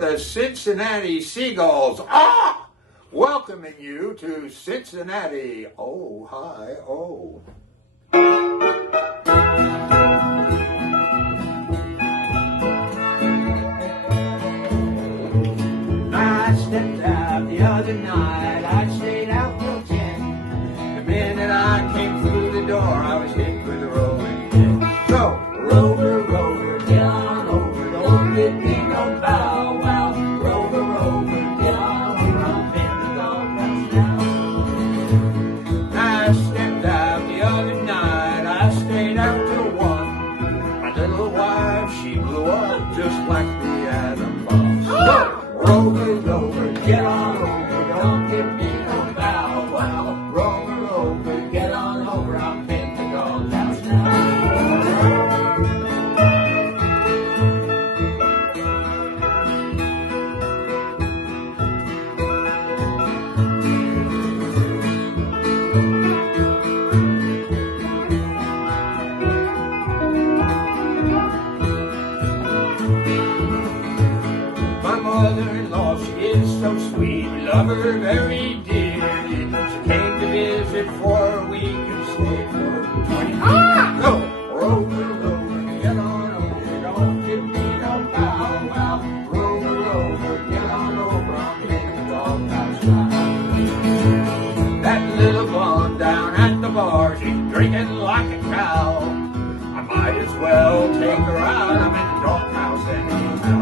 the Cincinnati Seagulls. Welcoming you to Cincinnati. Oh, hi, oh. I stepped out the other night. I stayed out till 10. The minute I came through the door, I was hit with a rolling pin. So, Rover, Rover, get on over. Don't give me no bow wow. Rover, Rover, get on over. I'm in the doghouse now. I stepped out the other night. I stayed out till 1. My little wife, she blew up just like the atom bomb. So, Rover, Rover, get on over. Don't give me no bow wow. Rover, Rover, get on over. I'm in the doghouse now. My mother-in-law, she is so sweet. We love her very dearly. She came to visit for a week and stayed for 20 years. Go, Rover, Rover, get on over. Don't give me no bow wow. Rover, Rover, get on over. I'm in the doghouse now. That little blonde down at the bar, she's drinking like a cow. I might as well take her out. I'm in the doghouse anyhow.